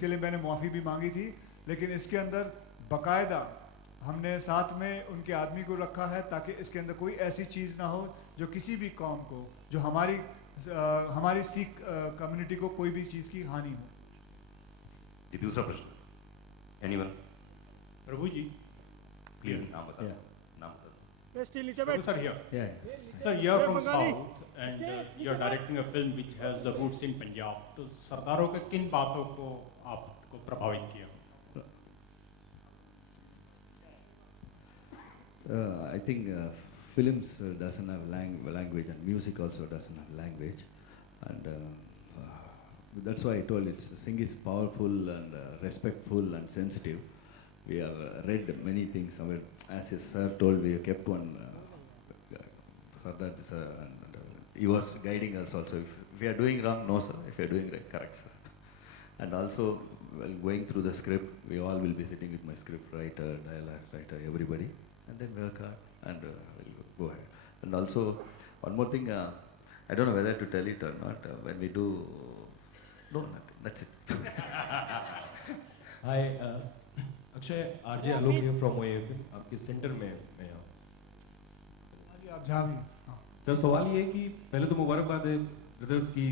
जिसके लिए मैंने माफ़ी भी मांगी थी, लेकिन इसके अंदर बाकायदा हमने साथ में उनके आदमी को रखा है ताकि इसके अंदर कोई ऐसी चीज़ ना हो जो किसी भी कौम को, जो हमारी सिख कम्युनिटी को कोई भी चीज़ की हानि हो। ये दूसरा प्रश्न, एनीवन? प्रभु जी प्लीज नाम बता। Yeah. नाम बता। Sir, here. Yeah. Sir, you are from South and you are directing a film which has the roots in Punjab. तो सरदारों के किन बातों को आपको प्रभावित किया? I think films doesn't have language, and music also doesn't have language, and that's why I told it. Singh is powerful and respectful and sensitive. We have read many things. As his sir told, we kept one. Sardar, he was guiding us also. If we are doing wrong, no sir. If we are doing right, correct sir. And also, while going through the script, we all will be sitting with my script writer, dialogue writer, everybody, and then work hard and we'll go ahead. And also, one more thing, I don't know whether to tell it or not. When we do, no, nothing. That's it. Hi, Akshay, आरजे Alok here from OAFL, आपके सेंटर में मैं यहाँ। आप जहाँ भी। सर सवाल ये है कि पहले तो मुबारकबाद है ब्रदर्स की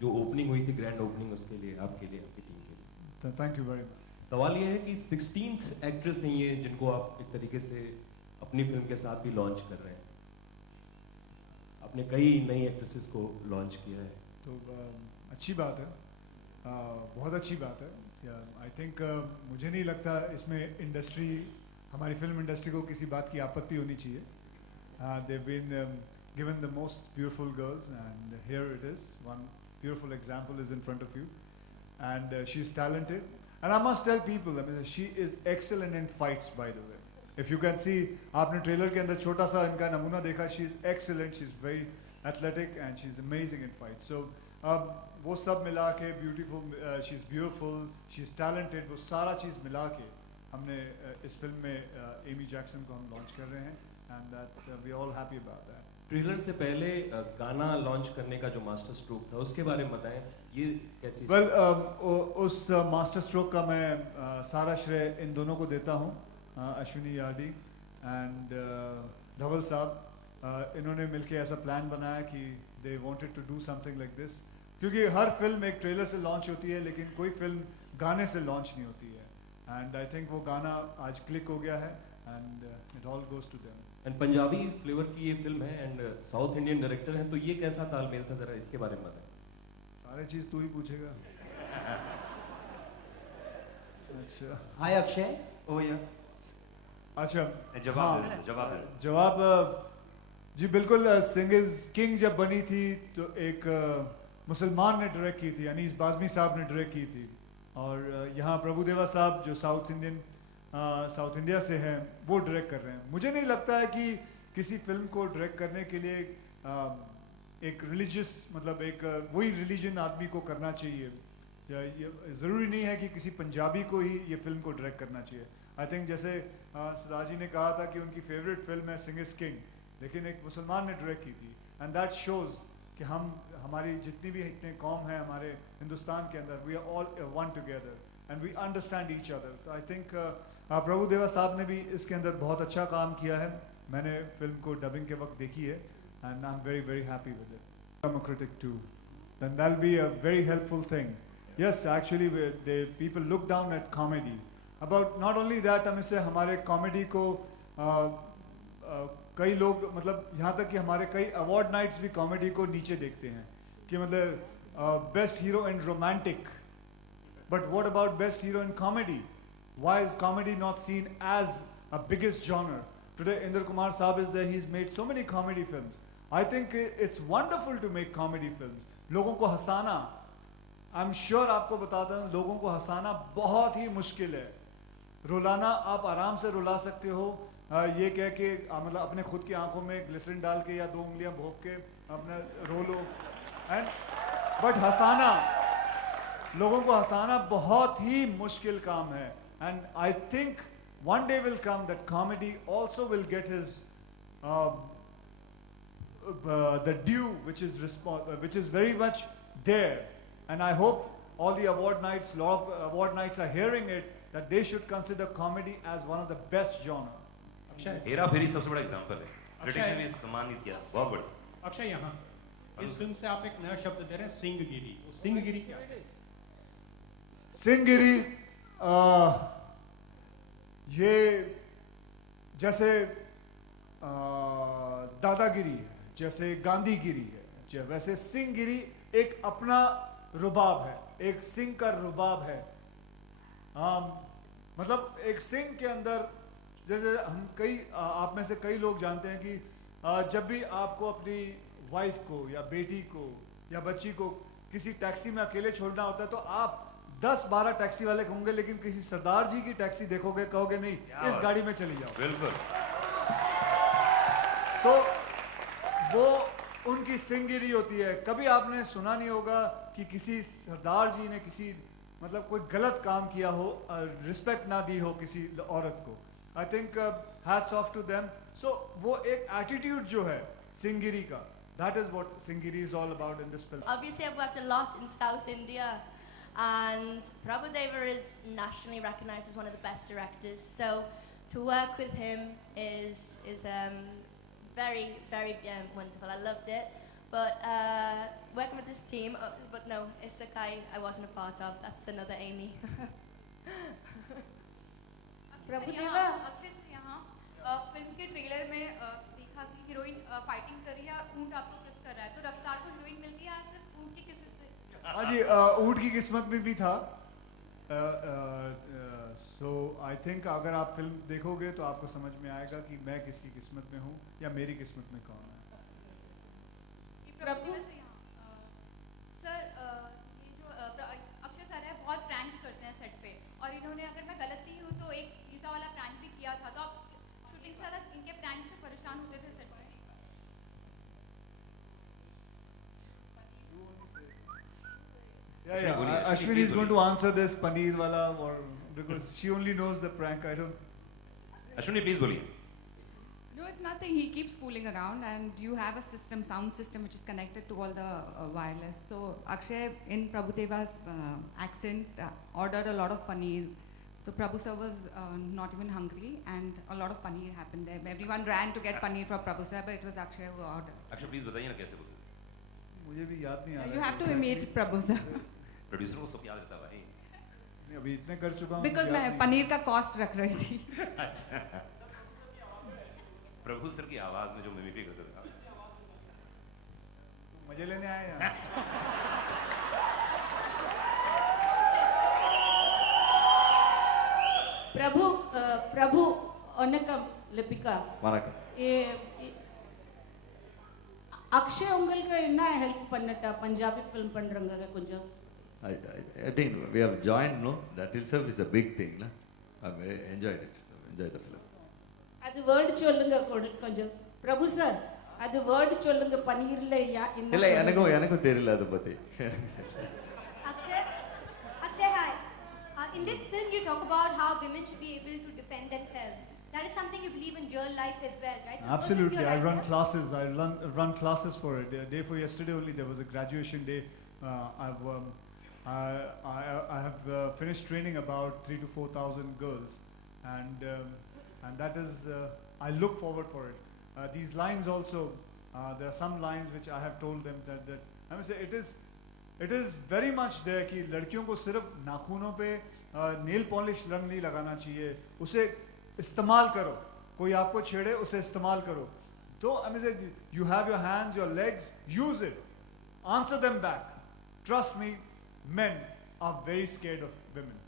जो ओपनिंग हुई थी, ग्रैंड ओपनिंग, उसके लिए आपके लिए, आपकी टीम के लिए। Thank you very much. सवाल ये है कि 16th एक्ट्रेस हैं ये जिनको आप एक तरीके से अपनी फिल्म के साथ भी लॉन्च कर रहे हैं। आपने कई नई एक्ट्रेसेस को लॉन्च किया है। तो अच्छी बात है, बहुत अच्छी बात है। आई थिंक मुझे नहीं लगता इसमें इंडस्ट्री, हमारी फिल्म इंडस्ट्री को किसी बात की आपत्ति होनी चाहिए। they've been given the most beautiful girls, and here it is. One beautiful example is in front of you, and she's talented. And I must tell people, I mean, she is excellent in fights, by the way. If you can see, आपने ट्रेलर के अंदर छोटा सा इनका नमूना देखा, she is excellent, she's very athletic, and she's amazing in fights. So वो सब मिला के beautiful, she's beautiful, she's talented, वो सारा चीज़ मिला के हमने इस फिल्म में एमी जैक्सन को हम लॉन्च कर रहे हैं, and that we are all happy about that. Trailer से पहले गाना लॉन्च करने का जो मास्टर स्ट्रोक था उसके बारे में बताएं, ये कैसी? Well, उस मास्टर स्ट्रोक का मैं सारा श्रेय इन दोनों को देता हूँ, अश्विनी यार्डी एंड धवल साहब। इन्होंने मिलके ऐसा प्लान बनाया कि they wanted to do something like this, क्योंकि हर फिल्म एक ट्रेलर से लॉन्च होती है लेकिन कोई फिल्म गाने से लॉन्च नहीं होती है, एंड आई थिंक वो गाना आज क्लिक हो गया है, and it all goes to them. And Punjabi flavour की ये फिल्म है एंड साउथ इंडियन डायरेक्टर हैं, तो ये कैसा तालमेल था, जरा इसके बारे में बताएं। सारे चीज तू ही पूछेगा। अच्छा, हाय अक्षय, ओ या अच्छा, जवाब जी बिल्कुल। सिंह इज किंग जब बनी थी तो एक मुसलमान ने डायरेक्ट की थी, अनीस बाज़मी साहब ने डायरेक्ट की थी, और यहाँ प्रभुदेवा साहब जो साउथ इंडिया से हैं वो डायरेक्ट कर रहे हैं। मुझे नहीं लगता है कि किसी फिल्म को डायरेक्ट करने के लिए एक रिलीजियस, मतलब एक वही रिलीजन आदमी को करना चाहिए। ज़रूरी नहीं है कि किसी पंजाबी को ही ये फिल्म को डायरेक्ट करना चाहिए। आई थिंक जैसे सदाजी ने कहा था कि उनकी फेवरेट फिल्म है सिंह इज किंग, लेकिन एक मुसलमान ने डायरेक्ट की थी, एंड दैट शोज़ कि हमारी जितनी भी इतने कौम हैं हमारे हिंदुस्तान के अंदर, we are all one together and we understand each other. तो आई थिंक प्रभुदेवा साहब ने भी इसके अंदर बहुत अच्छा काम किया है। मैंने फिल्म को डबिंग के वक्त देखी है, and I am very very happy with it. I'm a critic too, then that'll be a very helpful thing. Yes, actually people look down at comedy. About not only that, हम इससे हमारे कॉमेडी को कई लोग, मतलब यहाँ तक कि हमारे कई अवार्ड नाइट्स भी कॉमेडी को नीचे देखते हैं कि मतलब best hero in romantic, but what about best hero in comedy? Why is comedy not seen as a biggest genre? Today Inder Kumar Saab is there, he's made so many comedy films. I think it's wonderful to make comedy films. लोगों को हंसाना, I'm sure आपको बताता हूँ, लोगों को हंसाना बहुत ही मुश्किल है। रुलाना आप आराम से रुला सकते हो, ये कह के मतलब अपने खुद की आंखों में ग्लिसरीन डाल के या 2 उंगलियां भोंक के अपना रो लो, एंड बट हंसाना, लोगों को हंसाना बहुत ही मुश्किल काम है। And I think one day will come that comedy also will get his the due which is very much there, and I hope all the award nights, lot of award nights are hearing it, that they should consider comedy as one of the best genre. Akshay हेरा फेरी सबसे बड़ा एग्जाम्पल है ब्रिटिश अक्षय- ने भी सम्मानित किया बहुत बड़ा अक्षय यहाँ इस फिल्म से आप एक नया शब्द दे रहे हैं सिंहगिरी। वो सिंहगिरी क्या है? सिंहगिरी ये जैसे दादागिरी है, जैसे गांधीगिरी है, वैसे सिंहगिरी एक अपना रुबाब है, एक सिंह का रुबाब है। मतलब एक सिंह के अंदर जैसे हम आप में से कई लोग जानते हैं कि जब भी आपको अपनी वाइफ को या बेटी को या बच्ची को किसी टैक्सी में अकेले छोड़ना होता है तो आप 10-12 टैक्सी वाले होंगे, लेकिन किसी सरदार जी की टैक्सी देखोगे कहोगे नहीं क्या इस बात। गाड़ी में चली जाओ। बिल्कुल तो वो उनकी सिंहगिरी होती है। कभी आपने सुना नहीं होगा कि किसी सरदार जी ने किसी मतलब कोई गलत काम किया हो, रिस्पेक्ट ना दी हो किसी औरत को। I think hats off to them. So वो एक एटीट्यूड जो है सिंहगिरी का, that is what Singhgiri is all about in this film. Obviously, I've worked a lot in South India, and Prabhu Deva is nationally recognized as one of the best directors. So to work with him is very, very wonderful. I loved it. But working with this team, but no, Isakai I wasn't a part of. That's another Amy. Prabhudeva अक्षय से यहाँ फिल्म के ट्रेलर में देखा कि heroine fighting कर रही है, ऊंट आपको किस कर रहा है, तो रफ्तार को हीरोइन मिलती है सिर्फ ऊंट की किसी से? हाँ जी, ऊँट की किस्मत में भी था। सो आई थिंक अगर आप फिल्म देखोगे तो आपको समझ में आएगा कि मैं किसकी किस्मत में हूँ या मेरी किस्मत में कौन है। प्रभुदेवा से यहाँ सर ये जो अक्षय सर है बहुत प्रैंक्स करते हैं सेट पे, और इन्होंने अगर मैं गलत नहीं हूँ तो एक पिज्जा वाला प्रैंक भी किया था, तो आप शूटिंग से ज़्यादा इनके प्रैंक से परेशान होते थे सेट पे? Yeah, बोलिए, yeah. Ashwini, Ashwini is please going to बोलिए। answer this paneer wala, or because she only knows the prank. I don't. Ashwini प्लीज बोलिए No, it's nothing. He keeps fooling around, and you have a system, sound system, which is connected to all the wireless. So Akshay, in Prabhudeva's accent, ordered a lot of paneer. So Prabhu sir was not even hungry, and a lot of paneer happened there. Everyone ran to get paneer for Prabhu sir, but it was Akshay who ordered. Akshay प्लीज बताइए ना कैसे बोलते मुझे भी याद नहीं आ रहा You है। have to imitate Prabhu sir. Producer को सब याद रहता है भाई नहीं, अभी इतने कर चुका हूँ। Because मुझे याद मैं नहीं। पनीर का cost रख रही थी. प्रभु सर की आवाज में जो मिमिक्री करते थे मजे लेने आए हैं यहाँ। பிரபு வணக்கம் லிபிகா வணக்கம். அக்ஷய் உங்களுக்கு என்ன ஹெல்ப் பண்ணட்டா பஞ்சாபி ஃபிலிம் பண்றவங்க கொஞ்சம்? I think we have joined, no? That itself is a big thing, no? I enjoyed it. Enjoyed the film. அது வேர்ட் சொல்லுங்க கொஞ்சம் பிரபு சார், அது வேர்ட் சொல்லுங்க பன்னீர்ல இல்ல எனக்கும் தெரியல அத பத்தி. Akshay, hi. In this film, you talk about how women should be able to defend themselves. That is something you believe in real life as well, right? So Absolutely, I run classes. I run classes for it. The day for yesterday only, there was a graduation day. I have finished training about 3,000 to 4,000 girls, and that is I look forward for it. These lines also, there are some lines which I have told them that I must say it is very much there कि लड़कियों को सिर्फ नाखूनों पे nail polish रंग नहीं लगाना चाहिए, उसे इस्तेमाल करो, कोई आपको छेड़े उसे इस्तेमाल करो। तो I mean, you have your hands, your legs, use it, answer them back. Trust me, men are very scared of women,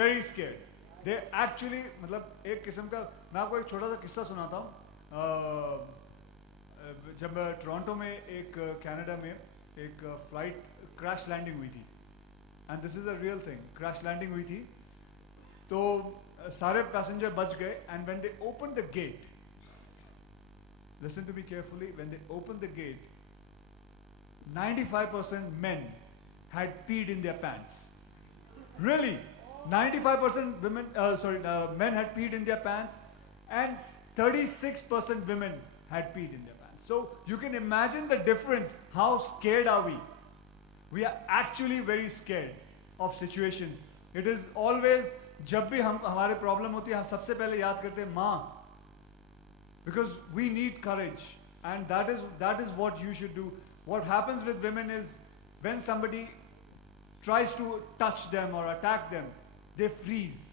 very scared. They actually मतलब एक किस्म का, मैं आपको एक छोटा सा किस्सा सुनाता हूँ। जब टोरंटो में एक कनाडा में एक फ्लाइट क्रैश लैंडिंग हुई थी, and this is a real thing, crash landing हुई थी तो सारे पैसेंजर बच गए, and when they open the gate, listen to me carefully, when they open the gate 95% men had peed in their pants. Really, 95% men had peed in their pants, and 36% women had peed in their pants. So you can imagine the difference. How scared are we? We are actually very scared. of situations. It is always, जब भी हम हमारे problem होती है हम सबसे पहले याद करते हैं माँ, because we need courage, and that is what you should do. What happens with women is when somebody tries to touch them or attack them, they freeze.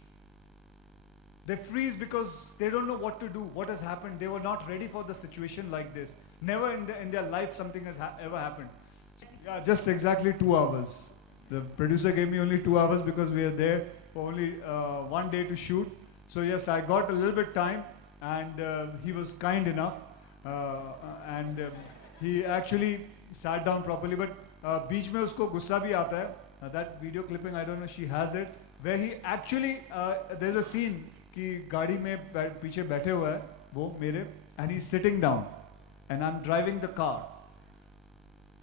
They freeze because they don't know what to do, what has happened. They were not ready for the situation like this. Never in their life something has ever happened. Yeah, just exactly 2 hours. The producer gave me only 2 hours because we are there for only 1 day to shoot. So yes, I got a little bit time, and he was kind enough, and he actually sat down properly. But बीच में उसको गुस्सा भी आता है. That video clipping, I don't know, she has it, where he actually there's a scene कि गाड़ी में पीछे बैठे हुआ है वो मेरे, and he's sitting down, and I'm driving the car.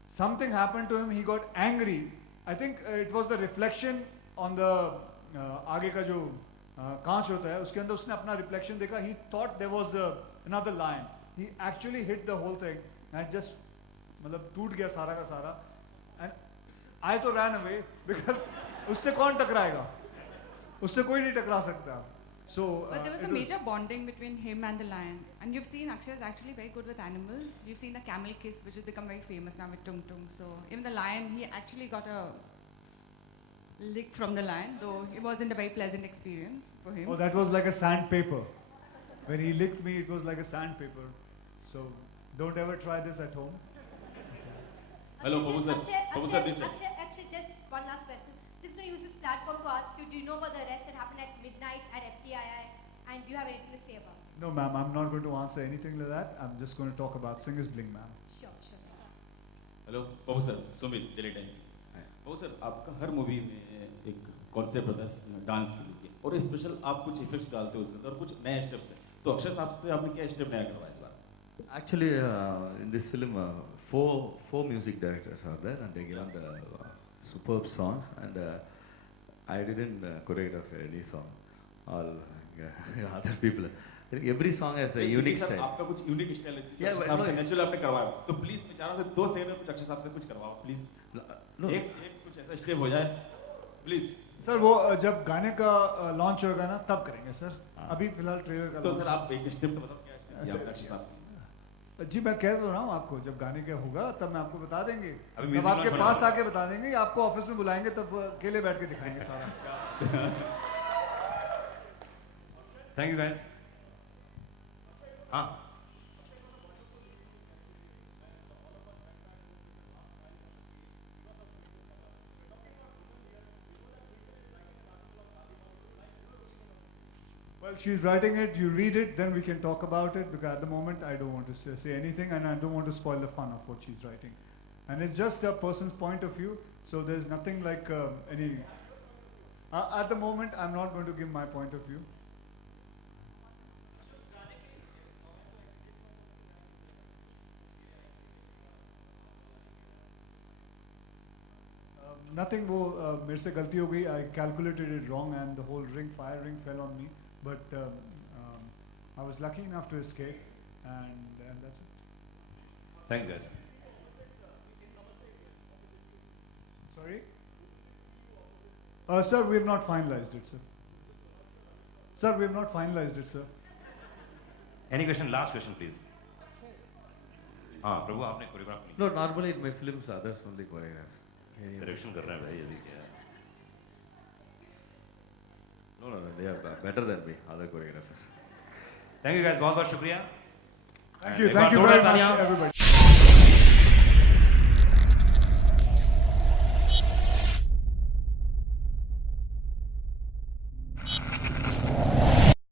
Something happened to him. He got angry. I think it was the reflection on the आगे का जो कांच होता है उसके अंदर उसने अपना reflection देखा. He thought there was another lion. He actually hit the whole thing and just मतलब टूट गया सारा का सारा. And I तो ran away because उससे कौन टकराएगा? उससे कोई नहीं टकरा सकता. So, but there was a major bonding between him and the lion. And you've seen Akshay is actually very good with animals. You've seen the camel kiss, which has become very famous now with Tung Tung. So even the lion, he actually got a lick from the lion, though it wasn't a very pleasant experience for him. Oh, that was like a sandpaper. When he licked me, it was like a sandpaper. So don't ever try this at home. Hello, Babu sir. Babu sir, this Akshay, just one last question. Just going to use this platform to ask you, do you know about the arrest that happened at midnight at FTII, and do you have anything to say about it? No, ma'am, I'm not going to answer anything like that. I'm just going to talk about Singers Bling, ma'am. Sure. Hello Babu sir, Sumit Delhi times. Babu sir, आपका हर मूवी में एक कॉन्सेप्ट होता है डांस के लिए, और स्पेशल आप कुछ इफेक्ट्स डालते हो उसके अंदर और कुछ नए स्टेप्स हैं. तो अक्षय साहब से आपने क्या स्टेप नया करवाया इस बार? Actually, in this film, four music directors are there, and they given the superb songs, and I didn't choreograph any song. All other people. Every song has a unique style. आपका कुछ यूनिक स्टाइल है. Yeah, अक्षय but साहब से no, natural आपने करवाया, तो प्लीज मैं चाह रहा हूँ 2 सेकंड में कुछ अक्षय साहब से कुछ करवाओ प्लीज. No. एक कुछ ऐसा स्टेप हो जाए प्लीज. सर वो जब गाने का लॉन्च होगा ना तब करेंगे सर. अभी फिलहाल ट्रेलर का तो launch सर आप एक स्टेप तो बताओ क्या स्टेप किया अक्षय साहब? जी मैं कह तो रहा हूँ आपको, जब गाने का होगा तब मैं आपको बता देंगे. अभी तब music आपके launch पास होने आके बता देंगे, या आपको ऑफिस में बुलाएंगे तब अकेले बैठ के दिखाएंगे सारा. Thank you guys. हाँ Well, she's writing it, you read it, then we can talk about it, because at the moment I don't want to say anything, and I don't want to spoil the fun of what she's writing. And it's just a person's point of view, so there's nothing like any... at the moment, I'm not going to give my point of view. Nothing, वो मेरे से गलती हो गई. I calculated it wrong, and the whole fire ring fell on me. But I was lucky enough to escape, and that's it. Thank you guys. Sorry? Sir, we have not finalized it, sir. Sir, we have not finalized it, sir. Any question, last question please. हाँ प्रभु, आपने कोरियोग्राफ नहीं No, normally in my films, others only choreograph. Direction कर रहे हैं भाई अभी क्या. No, they are better than me, other choreographers. Thank you guys, बहुत बहुत शुक्रिया. Thank you एक बार very जोरदार much, तालियां. everybody.